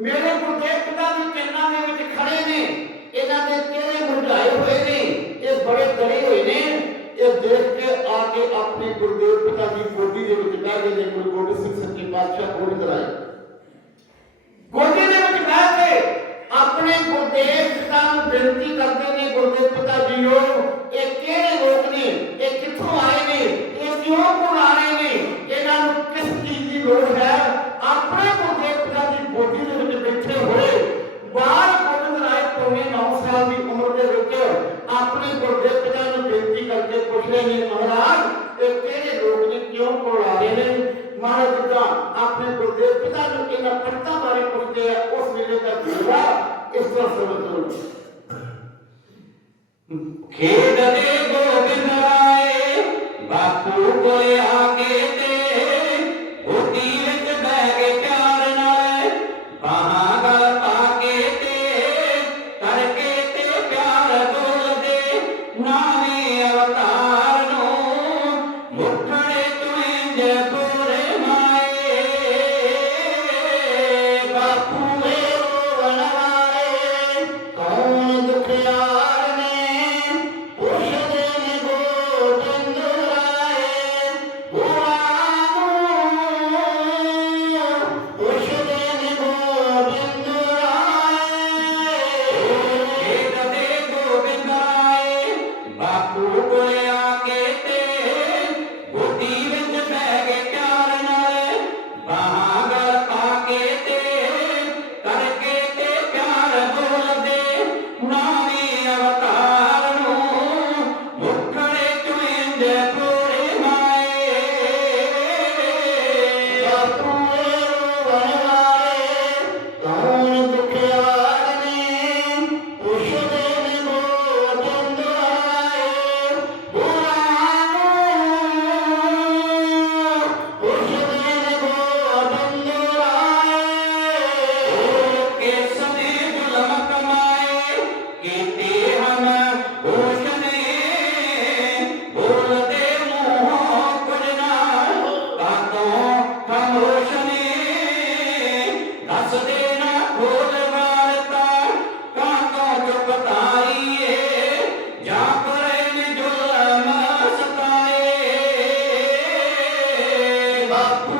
मेरे ने आके अपने गुरदेव पिता की गोदी दे पातशाह गोदी de gobernar. 아.